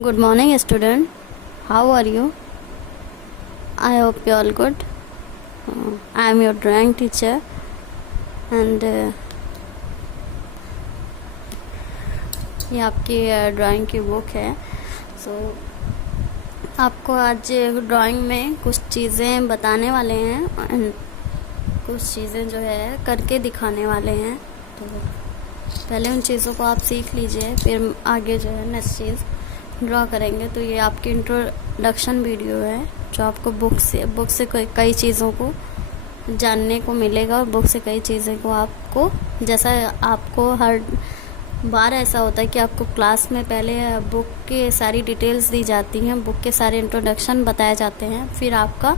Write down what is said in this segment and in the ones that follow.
Good morning, student. How are you? I hope you all good. I am your drawing teacher, and ये आपकी drawing की book है. आपको आज drawing में कुछ चीज़ें बताने वाले हैं and कुछ चीज़ें जो है करके दिखाने वाले हैं. तो पहले उन चीज़ों को आप सीख लीजिए, फिर आगे जो है नेक्स्ट चीज़ ड्रॉ करेंगे. तो ये आपकी इंट्रोडक्शन वीडियो है जो आपको बुक से कई चीज़ों को जानने को मिलेगा, और बुक से कई चीज़ें को आपको, जैसा आपको हर बार ऐसा होता है कि आपको क्लास में पहले बुक के सारी डिटेल्स दी जाती हैं, बुक के सारे इंट्रोडक्शन बताए जाते हैं, फिर आपका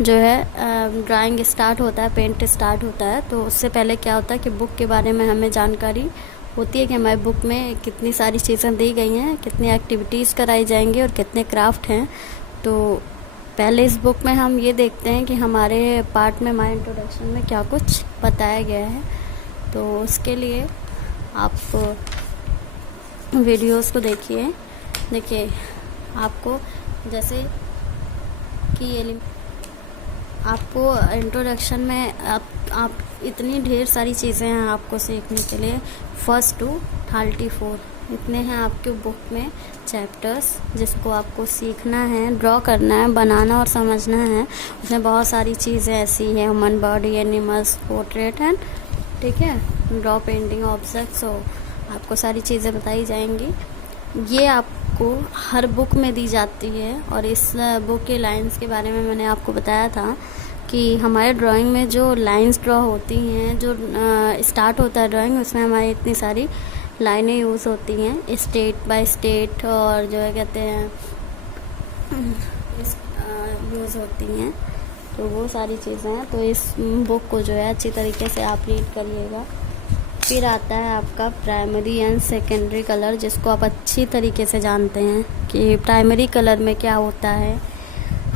जो है ड्राइंग स्टार्ट होता है, पेंट स्टार्ट होता है. तो उससे पहले क्या होता है कि बुक के बारे में हमें जानकारी होती है कि हमारी बुक में कितनी सारी चीज़ें दी गई हैं, कितनी एक्टिविटीज़ कराई जाएंगी और कितने क्राफ्ट हैं. तो पहले इस बुक में हम ये देखते हैं कि हमारे पार्ट में, हमारे इंट्रोडक्शन में क्या कुछ बताया गया है. तो उसके लिए आप वीडियोस को देखिए आपको जैसे कि आपको इंट्रोडक्शन में आप इतनी ढेर सारी चीज़ें हैं आपको सीखने के लिए. 1 to 34 इतने हैं आपके बुक में चैप्टर्स, जिसको आपको सीखना है, ड्रॉ करना है, बनाना और समझना है. उसमें बहुत सारी चीज़ें ऐसी हैं, human body, animals, portrait and, ठीक है, ड्रॉ, पेंटिंग, ऑब्जेक्ट्स. हो आपको सारी चीज़ें बताई जाएंगी. ये आपको हर बुक में दी जाती है. और इस बुक के लाइंस के बारे में मैंने आपको बताया था कि हमारे ड्राइंग में जो लाइंस ड्रॉ होती हैं, जो स्टार्ट होता है ड्राइंग, उसमें हमारी इतनी सारी लाइनें यूज़ होती हैं, स्टेट बाय स्टेट, और जो है कहते हैं यूज़ होती हैं. तो वो सारी चीज़ें हैं. तो इस बुक को जो है अच्छी तरीके से आप रीड करिएगा. फिर आता है आपका प्राइमरी एंड सेकेंडरी कलर, जिसको आप अच्छी तरीके से जानते हैं कि प्राइमरी कलर में क्या होता है.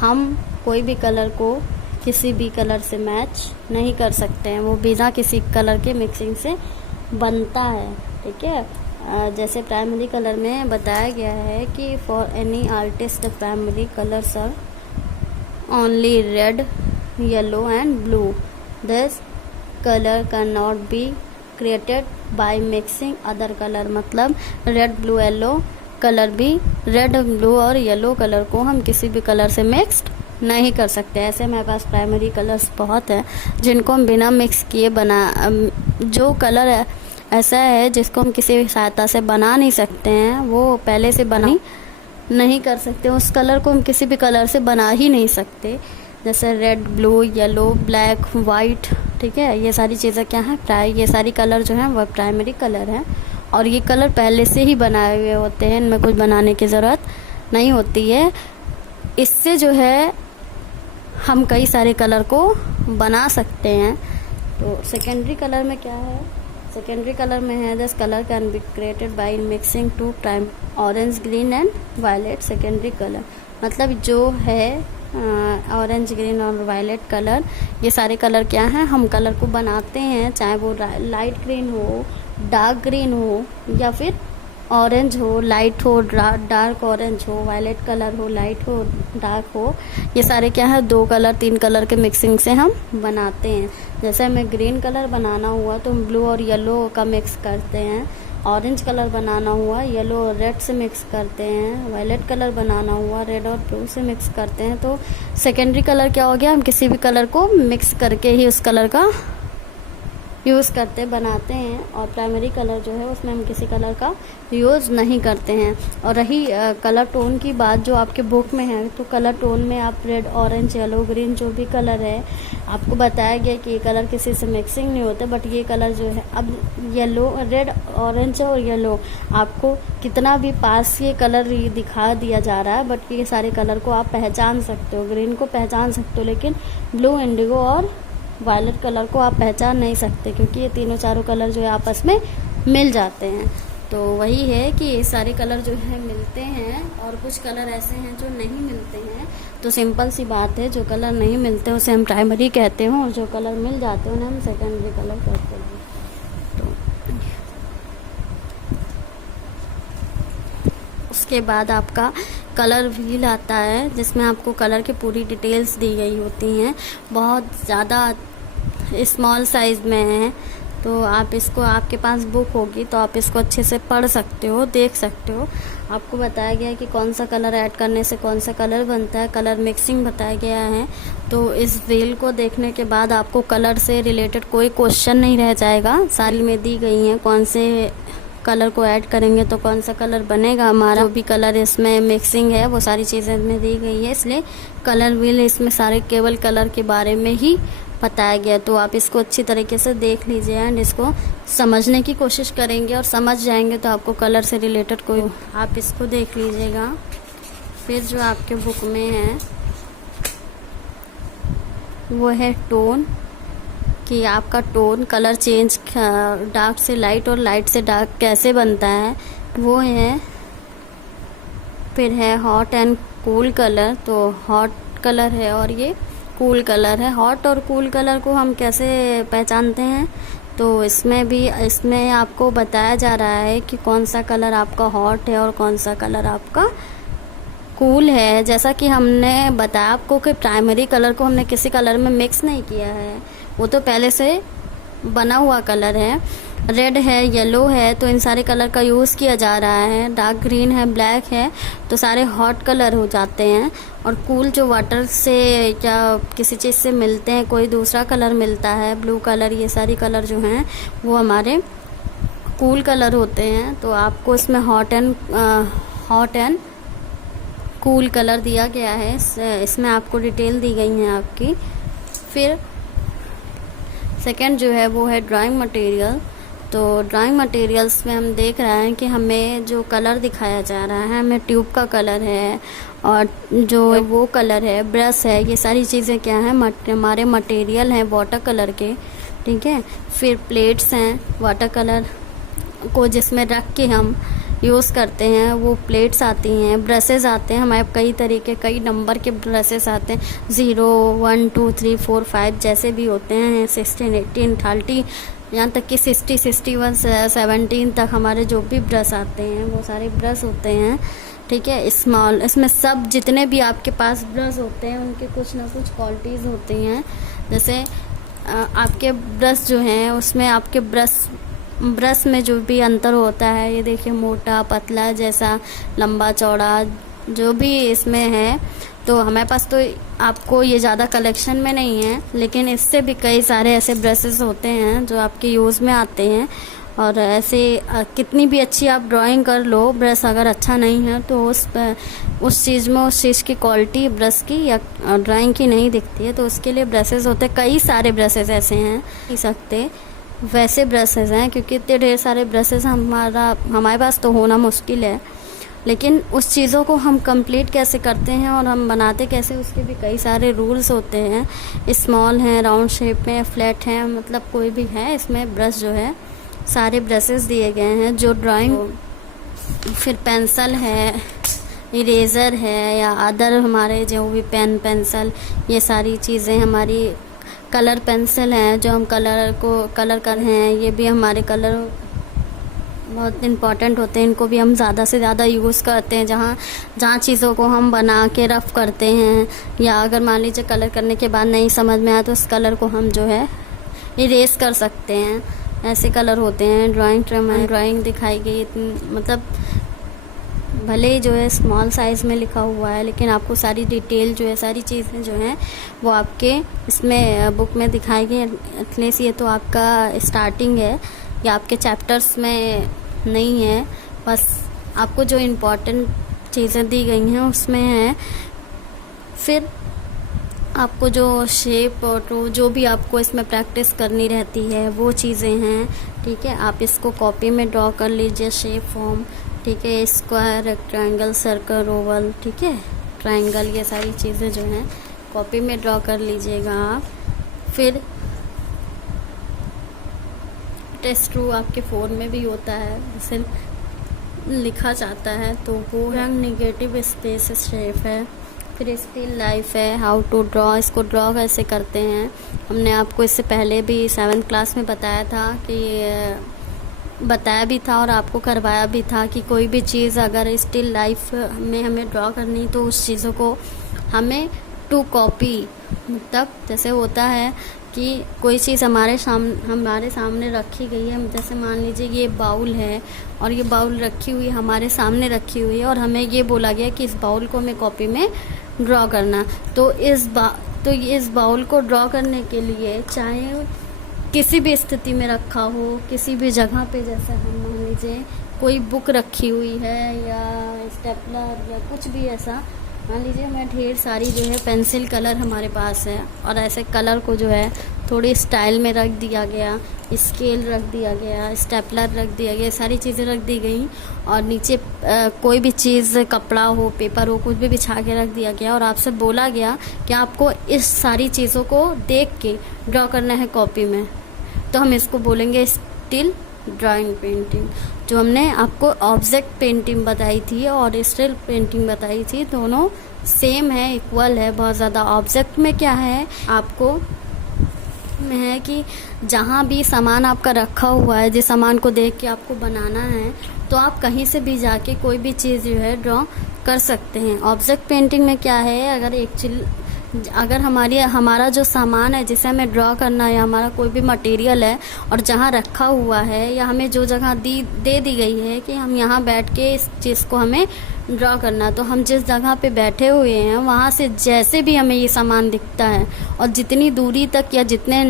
हम कोई भी कलर को किसी भी कलर से मैच नहीं कर सकते हैं, वो बिना किसी कलर के मिक्सिंग से बनता है, ठीक है. जैसे प्राइमरी कलर में बताया गया है कि for any artist primary colours are only red, yellow and blue. This colour can not be created by mixing other colour. मतलब रेड, ब्लू, येलो कलर भी, रेड, ब्लू और येलो कलर को हम किसी भी कलर से मिक्स्ड नहीं कर सकते. ऐसे मेरे पास प्राइमरी कलर्स बहुत है जिनको हम बिना मिक्स किए जो कलर है ऐसा है जिसको हम किसी भी सहायता से बना नहीं सकते हैं, वो पहले से बना नहीं कर सकते. उस कलर को हम किसी भी कलर से बना ही नहीं सकते. जैसे red, blue, yellow, black, white, ठीक है, ये सारी चीज़ें क्या हैं, ये सारी कलर जो हैं वह प्राइमरी कलर हैं. और ये कलर पहले से ही बनाए हुए होते हैं, इनमें कुछ बनाने की ज़रूरत नहीं होती है. इससे जो है हम कई सारे कलर को बना सकते हैं. तो सेकेंडरी कलर में क्या है, सेकेंडरी कलर में है this colour can be created by mixing two prime orange, green and violet. Secondary colour मतलब जो है ऑरेंज, ग्रीन और वायलेट कलर, ये सारे कलर क्या हैं, हम कलर को बनाते हैं, चाहे वो लाइट ग्रीन हो, डार्क ग्रीन हो, या फिर ऑरेंज हो, लाइट हो, डार्क ऑरेंज हो, वायलेट कलर हो, लाइट हो, डार्क हो. ये सारे क्या है, 2 कलर 3 कलर के मिक्सिंग से हम बनाते हैं. जैसे हमें ग्रीन कलर बनाना हुआ तो हम ब्लू और येलो का मिक्स करते हैं. ऑरेंज कलर बनाना हुआ, येलो और रेड से मिक्स करते हैं. वायलेट कलर बनाना हुआ, रेड और ब्लू से मिक्स करते हैं. तो सेकेंडरी कलर क्या हो गया, हम किसी भी कलर को मिक्स करके ही उस कलर का यूज़ करते बनाते हैं. और प्राइमरी कलर जो है उसमें हम किसी कलर का यूज़ नहीं करते हैं. और रही कलर टोन की बात जो आपके बुक में है, तो कलर टोन में आप रेड, ऑरेंज, येलो, ग्रीन जो भी कलर है आपको बताया गया कि ये कलर किसी से मिक्सिंग नहीं होते. बट ये कलर जो है, अब येलो, रेड, ऑरेंज और येलो आपको कितना भी पास ये कलर दिखा दिया जा रहा है, बट ये सारे कलर को आप पहचान सकते हो. ग्रीन को पहचान सकते हो, लेकिन ब्लू, इंडिगो और वायलेट कलर को आप पहचान नहीं सकते, क्योंकि ये तीनों चारों कलर जो है आपस में मिल जाते हैं. तो वही है कि ये सारे कलर जो है मिलते हैं, और कुछ कलर ऐसे हैं जो नहीं मिलते हैं. तो सिंपल सी बात है, जो कलर नहीं मिलते उसे हम प्राइमरी कहते हैं, और जो कलर मिल जाते हैं उन्हें हम सेकेंडरी कलर कहते हैं. तो के बाद आपका कलर व्हील आता है, जिसमें आपको कलर की पूरी डिटेल्स दी गई होती हैं। बहुत ज़्यादा स्मॉल साइज़ में है, तो आप इसको, आपके पास बुक होगी तो आप इसको अच्छे से पढ़ सकते हो, देख सकते हो। आपको बताया गया है कि कौन सा कलर ऐड करने से कौन सा कलर बनता है, कलर मिक्सिंग बताया गया है। तो इस व्हील को देखने के बाद आपको कलर से रिलेटेड कोई क्वेश्चन नहीं रह जाएगा। सारी में दी गई हैं कौन से कलर को ऐड करेंगे तो कौन सा कलर बनेगा हमारा, जो भी कलर इसमें मिक्सिंग है वो सारी चीज़ें इसमें दी गई है। इसलिए कलर व्हील इसमें सारे केवल कलर के बारे में ही बताया गया। तो आप इसको अच्छी तरीके से देख लीजिए एंड इसको समझने की कोशिश करेंगे और समझ जाएंगे तो आपको कलर से रिलेटेड कोई, आप इसको देख लीजिएगा। फिर जो आपके बुक में है वो है टोन, कि आपका टोन कलर चेंज डार्क से लाइट और लाइट से डार्क कैसे बनता है वो है। फिर है हॉट एंड कूल कलर, तो हॉट कलर है और ये कूल कलर है। हॉट और कूल कलर को हम कैसे पहचानते हैं, तो इसमें आपको बताया जा रहा है कि कौन सा कलर आपका हॉट है और कौन सा कलर आपका कूल है। जैसा कि हमने बताया आपको कि प्राइमरी कलर को हमने किसी कलर में मिक्स नहीं किया है, वो तो पहले से बना हुआ कलर है। रेड है, येलो है, तो इन सारे कलर का यूज़ किया जा रहा है। डार्क ग्रीन है, ब्लैक है, तो सारे हॉट कलर हो जाते हैं। और कूल जो वाटर से या किसी चीज़ से मिलते हैं, कोई दूसरा कलर मिलता है, ब्लू कलर, ये सारी कलर जो हैं वो हमारे कूल कलर होते हैं। तो आपको इसमें हॉट एंड कूल कलर दिया गया है, इसमें आपको डिटेल दी गई हैं आपकी। फिर सेकंड जो है वो है ड्राइंग मटेरियल। तो ड्राइंग मटेरियल्स में हम देख रहे हैं कि हमें जो कलर दिखाया जा रहा है, हमें ट्यूब का कलर है और जो वो कलर है, ब्रश है, ये सारी चीज़ें क्या हैं, हमारे मटेरियल हैं वाटर कलर के, ठीक है। फिर प्लेट्स हैं वाटर कलर को जिसमें रख के हम यूज़ करते हैं, वो प्लेट्स आती हैं। ब्रशेज़ आते हैं हमारे कई तरीके, कई नंबर के ब्रशेज़ आते हैं, 0, 1, 2, 3, 4, 5 जैसे भी होते हैं, 16, 18, 30, यहाँ तक कि 60, 61, 17 तक हमारे जो भी ब्रश आते हैं वो सारे ब्रश होते हैं, ठीक है। स्मॉल, इसमें सब जितने भी आपके पास ब्रश होते हैं उनके कुछ ना कुछ क्वालिटीज़ होती हैं। जैसे आपके ब्रश जो हैं उसमें आपके ब्रश में जो भी अंतर होता है, ये देखिए मोटा पतला जैसा लंबा चौड़ा जो भी इसमें है, तो हमारे पास तो आपको ये ज़्यादा कलेक्शन में नहीं है, लेकिन इससे भी कई सारे ऐसे ब्रशेस होते हैं जो आपके यूज़ में आते हैं। और ऐसे कितनी भी अच्छी आप ड्राइंग कर लो, ब्रश अगर अच्छा नहीं है तो उस चीज़ में उस चीज़ की क्वालिटी ब्रश की या ड्राइंग की नहीं दिखती है। तो उसके लिए ब्रशेस होते हैं, कई सारे ब्रशेस ऐसे हैं, नहीं सकते वैसे ब्रशेस हैं, क्योंकि इतने ढेर सारे ब्रशेस हमारे पास तो होना मुश्किल है। लेकिन उस चीज़ों को हम कंप्लीट कैसे करते हैं और हम बनाते कैसे, उसके भी कई सारे रूल्स होते हैं। स्मॉल हैं, राउंड शेप में, फ्लैट हैं, मतलब कोई भी है, इसमें ब्रश जो है सारे ब्रशेस दिए गए हैं जो ड्राइंग। फिर पेंसिल है, इरेज़र है या अदर हमारे जो भी पेन, पेंसिल, ये सारी चीज़ें हमारी। कलर पेंसिल हैं जो हम कलर कर रहे हैं, ये भी हमारे कलर बहुत इम्पॉर्टेंट होते हैं, इनको भी हम ज़्यादा से ज़्यादा यूज़ करते हैं जहाँ चीज़ों को हम बना के रफ़ करते हैं, या अगर मान लीजिए कलर करने के बाद नहीं समझ में आया तो उस कलर को हम जो है इरेज कर सकते हैं। ऐसे कलर होते हैं। ड्राइंग दिखाई गई, मतलब भले ही जो है स्मॉल साइज़ में लिखा हुआ है, लेकिन आपको सारी डिटेल जो है, सारी चीज़ें जो हैं वो आपके इसमें बुक में दिखाई गई। एटलीस्ट ये तो आपका स्टार्टिंग है, या आपके चैप्टर्स में नहीं है, बस आपको जो इम्पोर्टेंट चीज़ें दी गई हैं उसमें है। फिर आपको जो शेप और जो भी आपको इसमें प्रैक्टिस करनी रहती है वो चीज़ें हैं, ठीक है। आप इसको कॉपी में ड्रॉ कर लीजिए, शेप फॉर्म, ठीक है, स्क्वायर, रेक्टेंगल, सर्कल, ओवल, ठीक है, ट्रायंगल, ये सारी चीज़ें जो हैं कॉपी में ड्रॉ कर लीजिएगा आप। फिर टेस्ट ट्रू आपके फ़ोन में भी होता है, जैसे लिखा जाता है, तो वो है नेगेटिव स्पेस शेप है। फिर स्टिल लाइफ है, हाउ टू ड्रॉ, इसको ड्रॉ कैसे करते हैं। हमने आपको इससे पहले भी 7th क्लास में बताया था कि बताया भी था और आपको करवाया भी था कि कोई भी चीज़ अगर स्टिल लाइफ में हमें ड्रॉ करनी तो उस चीज़ों को हमें टू कॉपी, मतलब जैसे होता है कि कोई चीज़ हमारे सामने रखी गई है, जैसे मान लीजिए ये बाउल है और ये बाउल रखी हुई हमारे सामने रखी हुई है और हमें ये बोला गया कि इस बाउल को हमें कॉपी में ड्रॉ करना। तो इस बाउल को ड्रॉ करने के लिए चाहे किसी भी स्थिति में रखा हो, किसी भी जगह पे, जैसे हम मान लीजिए कोई बुक रखी हुई है या स्टेपलर या कुछ भी ऐसा, मान लीजिए हमें ढेर सारी जो है पेंसिल कलर हमारे पास है और ऐसे कलर को जो है थोड़ी स्टाइल में रख दिया गया, स्केल रख दिया गया, स्टेपलर रख दिया गया, सारी चीज़ें रख दी गई और नीचे कोई भी चीज़, कपड़ा हो, पेपर हो, कुछ भी बिछा के रख दिया गया और आपसे बोला गया कि आपको इस सारी चीज़ों को देख के ड्रॉ करना है कॉपी में। तो हम इसको बोलेंगे स्टिल ड्राइंग पेंटिंग। जो हमने आपको ऑब्जेक्ट पेंटिंग बताई थी और स्टिल पेंटिंग बताई थी, दोनों सेम है, इक्वल है बहुत ज़्यादा। ऑब्जेक्ट में क्या है, आपको में है कि जहाँ भी सामान आपका रखा हुआ है, जिस सामान को देख के आपको बनाना है, तो आप कहीं से भी जाके कोई भी चीज़ जो है ड्रॉ कर सकते हैं। ऑब्जेक्ट पेंटिंग में क्या है, अगर हमारा जो सामान है जिसे हमें ड्रॉ करना है, हमारा कोई भी मटेरियल है और जहाँ रखा हुआ है या हमें जो जगह दे दी गई है कि हम यहाँ बैठ के इस चीज़ को हमें ड्रॉ करना, तो हम जिस जगह पे बैठे हुए हैं वहाँ से जैसे भी हमें ये सामान दिखता है और जितनी दूरी तक या जितने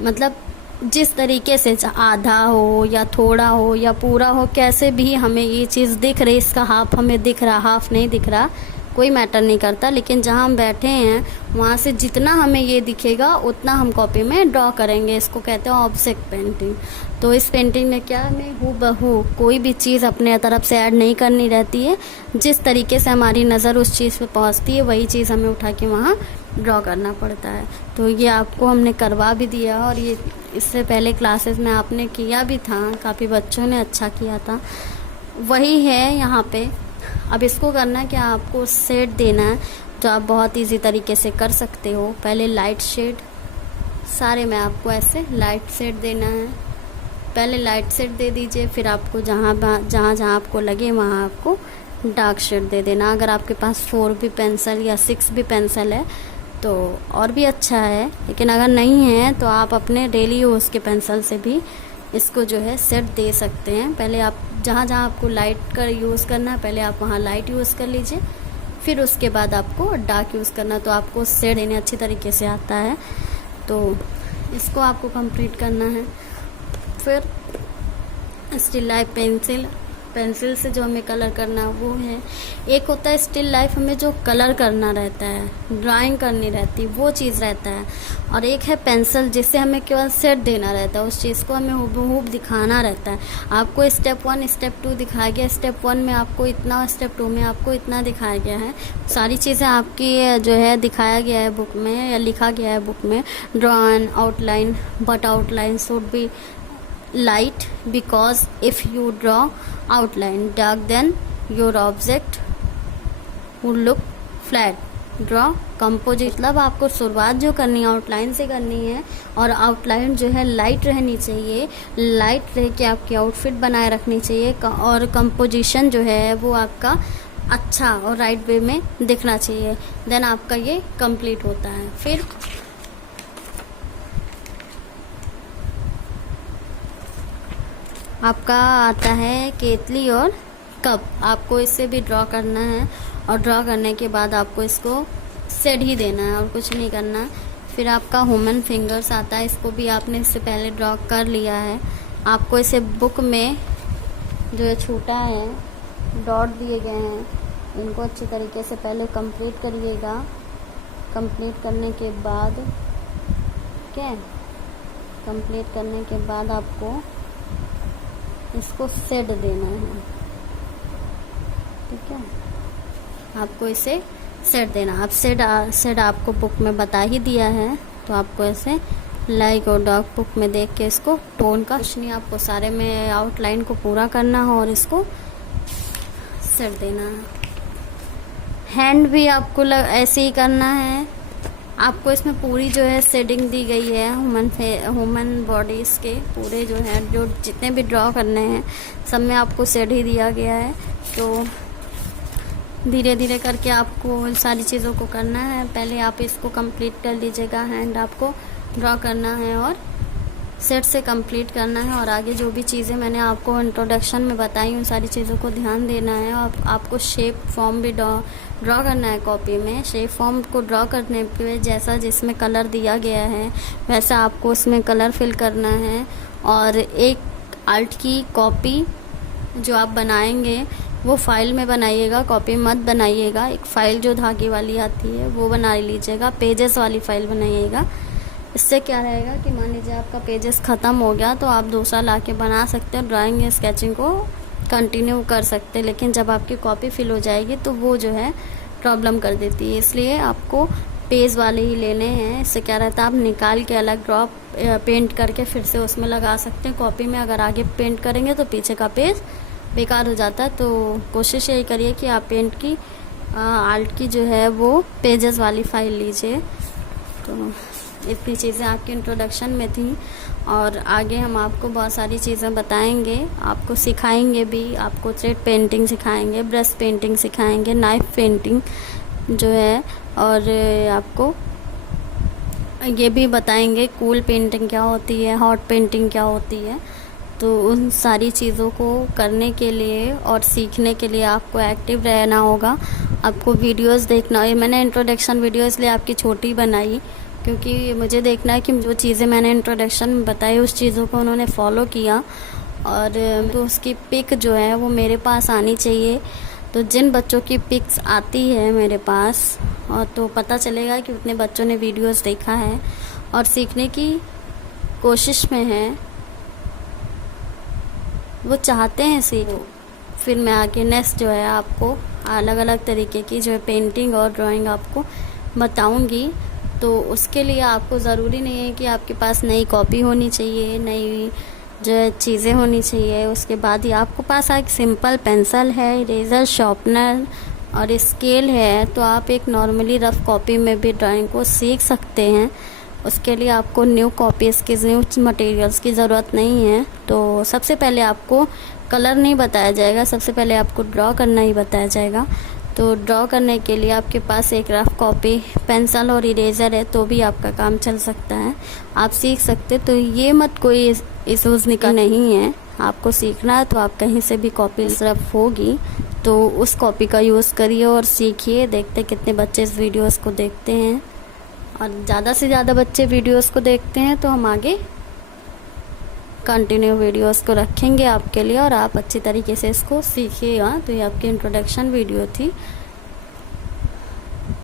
मतलब जिस तरीके से, आधा हो या थोड़ा हो या पूरा हो, कैसे भी हमें ये चीज़ दिख रही, इसका हाफ हमें दिख रहा, हाफ नहीं दिख रहा, कोई मैटर नहीं करता, लेकिन जहाँ हम बैठे हैं वहाँ से जितना हमें ये दिखेगा उतना हम कॉपी में ड्रॉ करेंगे। इसको कहते हैं ऑब्जेक्ट पेंटिंग। तो इस पेंटिंग में क्या, हमें हूबहू कोई भी चीज़ अपने तरफ से ऐड नहीं करनी रहती है। जिस तरीके से हमारी नज़र उस चीज़ पे पहुँचती है वही चीज़ हमें उठा के वहाँ ड्रॉ करना पड़ता है। तो ये आपको हमने करवा भी दिया और ये इससे पहले क्लासेस में आपने किया भी था, काफ़ी बच्चों ने अच्छा किया था। वही है यहाँ पे। अब इसको करना क्या, आपको शेड देना है, तो आप बहुत इजी तरीके से कर सकते हो। पहले लाइट शेड, सारे में आपको ऐसे लाइट शेड देना है। पहले लाइट शेड दे दीजिए, फिर आपको जहाँ आपको लगे वहाँ आपको डार्क शेड दे देना। अगर आपके पास 4 भी पेंसिल या 6 भी पेंसिल है तो और भी अच्छा है, लेकिन अगर नहीं है तो आप अपने डेली यूज़ के पेंसिल से भी इसको जो है सेट दे सकते हैं। पहले आप जहाँ आपको लाइट का यूज़ करना है, पहले आप वहाँ लाइट यूज़ कर लीजिए, फिर उसके बाद आपको डार्क यूज़ करना, तो आपको शेड देने अच्छी तरीके से आता है। तो इसको आपको कंप्लीट करना है। फिर स्टिल लाइफ पेंसिल से जो हमें कलर करना वो है। एक होता है स्टिल लाइफ, हमें जो कलर करना रहता है, ड्राइंग करनी रहती, वो चीज़ रहता है। और एक है पेंसिल, जिससे हमें केवल सेट देना रहता है, उस चीज़ को हमें हूबहू दिखाना रहता है। आपको स्टेप 1 स्टेप 2 दिखाया गया, स्टेप 1 में आपको इतना, स्टेप 2 में आपको इतना दिखाया गया है। सारी चीज़ें आपकी जो है दिखाया गया है बुक में या लिखा गया है बुक में। Draw an outline but outline should be light, because if you draw outline dark then your object would look flat. Draw composite, मतलब आपको शुरुआत जो करनी है आउटलाइन से करनी है और आउटलाइन जो है लाइट रहनी चाहिए, लाइट रह के आपकी आउटफिट बनाए रखनी चाहिए और कंपोजिशन जो है वो आपका अच्छा और राइट वे में दिखना चाहिए। देन आपका ये कंप्लीट होता है। फिर आपका आता है केतली और कप, आपको इससे भी ड्रॉ करना है और ड्रॉ करने के बाद आपको इसको शेड ही देना है और कुछ नहीं करना। फिर आपका ह्यूमन फिंगर्स आता है, इसको भी आपने इससे पहले ड्रॉ कर लिया है। आपको इसे बुक में जो है छोटा है, डॉट दिए गए हैं, इनको अच्छी तरीके से पहले कंप्लीट करिएगा। कंप्लीट करने के बाद क्या, कंप्लीट करने के बाद आपको इसको सेट देना है, ठीक है। आपको इसे सेट देना, आप सेट आपको बुक में बता ही दिया है, तो आपको ऐसे लाइक और डार्क बुक में देख के इसको टोन का कुछ नहीं, आपको सारे में आउटलाइन को पूरा करना है और इसको सेट देना है। हैंड भी आपको ऐसे ही करना है। आपको इसमें पूरी जो है शेडिंग दी गई है ह्यूमन बॉडीज़ के पूरे जो है, जो जितने भी ड्रॉ करने हैं सब में आपको शेड ही दिया गया है। तो धीरे धीरे करके आपको सारी चीज़ों को करना है। पहले आप इसको कंप्लीट कर लीजिएगा, हैंड आपको ड्रॉ करना है और सेट से कंप्लीट करना है। और आगे जो भी चीज़ें मैंने आपको इंट्रोडक्शन में बताई उन सारी चीज़ों को ध्यान देना है। और आपको शेप फॉर्म भी ड्रॉ करना है कॉपी में। शेप फॉर्म को ड्रॉ करने पे जैसा जिसमें कलर दिया गया है वैसा आपको उसमें कलर फिल करना है। और एक आर्ट की कॉपी जो आप बनाएंगे वो फाइल में बनाइएगा, कॉपी मत बनाइएगा। एक फ़ाइल जो धागे वाली आती है वो बना लीजिएगा, पेजेस वाली फ़ाइल बनाइएगा। इससे क्या रहेगा कि मान लीजिए आपका पेजेस ख़त्म हो गया तो आप दूसरा ला के बना सकते हो, ड्राइंग या स्केचिंग को कंटिन्यू कर सकते हैं। लेकिन जब आपकी कॉपी फिल हो जाएगी तो वो जो है प्रॉब्लम कर देती है, इसलिए आपको पेज वाले ही लेने हैं। इससे क्या रहता है, आप निकाल के अलग ड्रॉप पेंट करके फिर से उसमें लगा सकते हैं कॉपी में। अगर आगे पेंट करेंगे तो पीछे का पेज बेकार हो जाता है। तो कोशिश यही करिए कि आप पेंट की आर्ट की जो है वो पेजेस वाली फ़ाइल लीजिए। तो इतनी चीज़ें आपकी इंट्रोडक्शन में थी और आगे हम आपको बहुत सारी चीज़ें बताएंगे, आपको सिखाएंगे भी। आपको थ्रेड पेंटिंग सिखाएंगे, ब्रश पेंटिंग सिखाएंगे, नाइफ पेंटिंग जो है, और आपको ये भी बताएंगे कूल पेंटिंग क्या होती है, हॉट पेंटिंग क्या होती है। तो उन सारी चीज़ों को करने के लिए और सीखने के लिए आपको एक्टिव रहना होगा। आपको वीडियोस देखना है। मैंने इंट्रोडक्शन वीडियो इसलिए आपकी छोटी बनाई क्योंकि मुझे देखना है कि जो चीज़ें मैंने इंट्रोडक्शन में बताई उस चीज़ों को उन्होंने फॉलो किया, और तो उसकी पिक जो है वो मेरे पास आनी चाहिए। तो जिन बच्चों की पिक्स आती है मेरे पास और तो पता चलेगा कि उतने बच्चों ने वीडियोस देखा है और सीखने की कोशिश में है, वो चाहते हैं सीखो। फिर मैं आगे नेक्स्ट जो है आपको अलग अलग तरीके की जो है पेंटिंग और ड्राइंग आपको बताऊंगी। तो उसके लिए आपको ज़रूरी नहीं है कि आपके पास नई कॉपी होनी चाहिए, नई जो चीज़ें होनी चाहिए। उसके बाद ही आपके पास एक सिंपल पेंसिल है, इरेज़र, शार्पनर और स्केल है तो आप एक नॉर्मली रफ़ कॉपी में भी ड्राइंग को सीख सकते हैं। उसके लिए आपको न्यू कॉपीज़ की, न्यू मटेरियल्स की ज़रूरत नहीं है। तो सबसे पहले आपको कलर नहीं बताया जाएगा, सबसे पहले आपको ड्रॉ करना ही बताया जाएगा। तो ड्रॉ करने के लिए आपके पास एक रफ़ कॉपी, पेंसिल और इरेज़र है तो भी आपका काम चल सकता है, आप सीख सकते। तो ये मत कोई इशूज़ निकल नहीं है, आपको सीखना है तो आप कहीं से भी कॉपी रफ़ होगी तो उस कॉपी का यूज़ करिए और सीखिए। देखते कितने बच्चे इस वीडियोस को देखते हैं, और ज़्यादा से ज़्यादा बच्चे वीडियोस को देखते हैं तो हम आगे कंटिन्यू वीडियोस को रखेंगे आपके लिए और आप अच्छी तरीके से इसको सीखिएगा। तो ये आपकी इंट्रोडक्शन वीडियो थी।